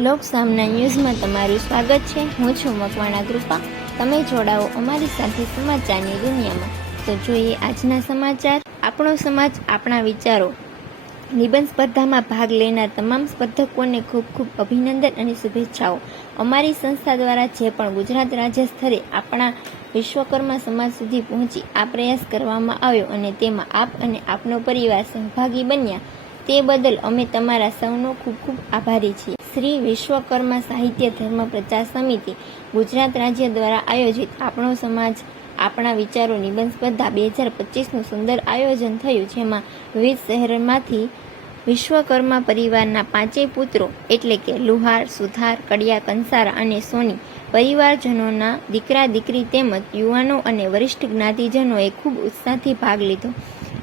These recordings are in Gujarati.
લોક સામના ન્યૂઝમાં તમારું સ્વાગત છે. હું છું મકવાણા કૃપા. તમે જોડાઓ અમારી સાથે સમાચારની દુનિયામાં. તો જોઈએ આજના સમાચાર. આપણો સમાજ, આપણા વિચારો. નિબંધ સ્પર્ધામાં ભાગ લેનાર તમામ સ્પર્ધકોને ખૂબ ખૂબ અભિનંદન અને શુભેચ્છાઓ. અમારી સંસ્થા દ્વારા જે પણ ગુજરાત રાજ્ય સ્તરે આપણા વિશ્વકર્મા સમાજ સુધી પહોંચી આ પ્રયાસ કરવામાં આવ્યો અને તેમાં આપ અને આપનો પરિવાર સહભાગી બન્યા. તે બદલ અમે તમારા સૌનો ખૂબ ખૂબ આભારી છીએ. શ્રી વિશ્વકર્મા સાહિત્ય ધર્મ પ્રચાર સમિતિ ગુજરાત રાજ્ય દ્વારા આયોજિત આપણો સમાજ, આપણા વિચારો નિબંધ સ્પર્ધા બે હજાર પચીસનું સુંદર આયોજન થયું, જેમાં વિવિધ શહેરોમાંથી વિશ્વકર્મા પરિવારના પાંચેય પુત્રો એટલે કે લુહાર સુથાર કડિયા, કંસારા અને સોની પરિવારજનોના દીકરા દીકરી તેમજ યુવાનો અને વરિષ્ઠ જ્ઞાતિજનોએ ખૂબ ઉત્સાહથી ભાગ લીધો.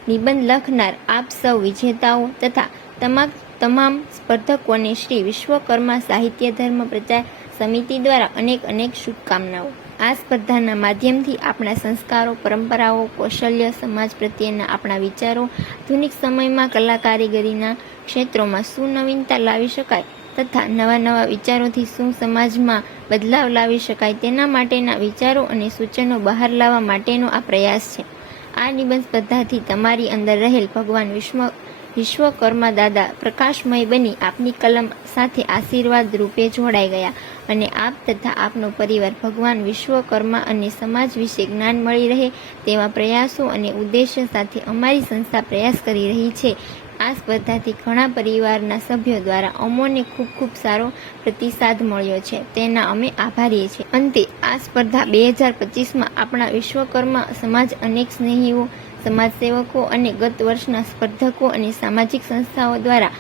નિબંધ લખનાર આપ સૌ વિજેતાઓ તથા તમામ તમામ સ્પર્ધકોને શ્રી વિશ્વકર્મા સાહિત્ય ધર્મ પ્રચાર સમિતિ દ્વારા અનેક અનેક શુભકામનાઓ. આ સ્પર્ધાના માધ્યમથી આપણા સંસ્કારો, પરંપરાઓ, કૌશલ્ય, સમાજ પ્રત્યેના આપણા વિચારો, આધુનિક સમયમાં કલા કારીગરીના ક્ષેત્રોમાં શું નવીનતા લાવી શકાય તથા નવા નવા વિચારોથી શું સમાજમાં બદલાવ લાવી શકાય તેના માટેના વિચારો અને સૂચનો બહાર લાવવા માટેનો આ પ્રયાસ છે. આ નિબંધ સ્પર્ધાથી તમારી અંદર રહેલ ભગવાન વિશ્વ વિશ્વકર્મા દાદા પ્રકાશમય બની આપની કલમ સાથે આશીર્વાદ રૂપે જોડાઈ ગયા અને આપ તથા આપનો પરિવાર ભગવાન વિશ્વકર્મા અને સમાજ વિશે જ્ઞાન મળી રહે તેવા પ્રયાસો અને ઉદ્દેશ્ય સાથે અમારી સંસ્થા પ્રયાસ કરી રહી છે. આ સ્પર્ધાથી ઘણા પરિવારના સભ્યો દ્વારા અમોને ખૂબ ખૂબ સારો પ્રતિસાદ મળ્યો છે. તેના અમે આભારીએ છીએ. અંતે, આ સ્પર્ધા બે હજાર પચીસમાં આપણા વિશ્વકર્મા સમાજ અનેક સ્નેહીઓ, સમાજસેવકો અને ગત વર્ષના સ્પર્ધકો અને સામાજિક સંસ્થાઓ દ્વારા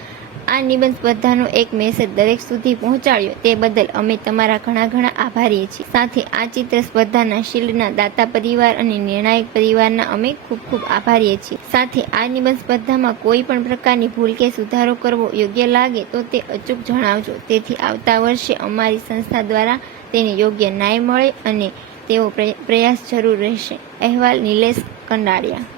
આ નિબંધ સ્પર્ધાનો એક મેસેજ દરેક સુધી પહોંચાડ્યો. તે બદલ અમે તમારા ઘણા ઘણા આભારીએ છીએ. સાથે આ ચિત્ર સ્પર્ધાના શિલ્ડના દાતા પરિવાર અને નિર્ણાયક પરિવારના અમે ખૂબ ખૂબ આભારીએ છીએ. સાથે આ નિબંધ સ્પર્ધામાં કોઈ પણ પ્રકારની ભૂલ કે સુધારો કરવો યોગ્ય લાગે તો તે અચૂક જણાવજો. તેથી આવતા વર્ષે અમારી સંસ્થા દ્વારા તેને યોગ્ય ન્યાય મળે અને તેવો પ્રયાસ જરૂર રહેશે. અહેવાલ નિલેશ કંડાળિયા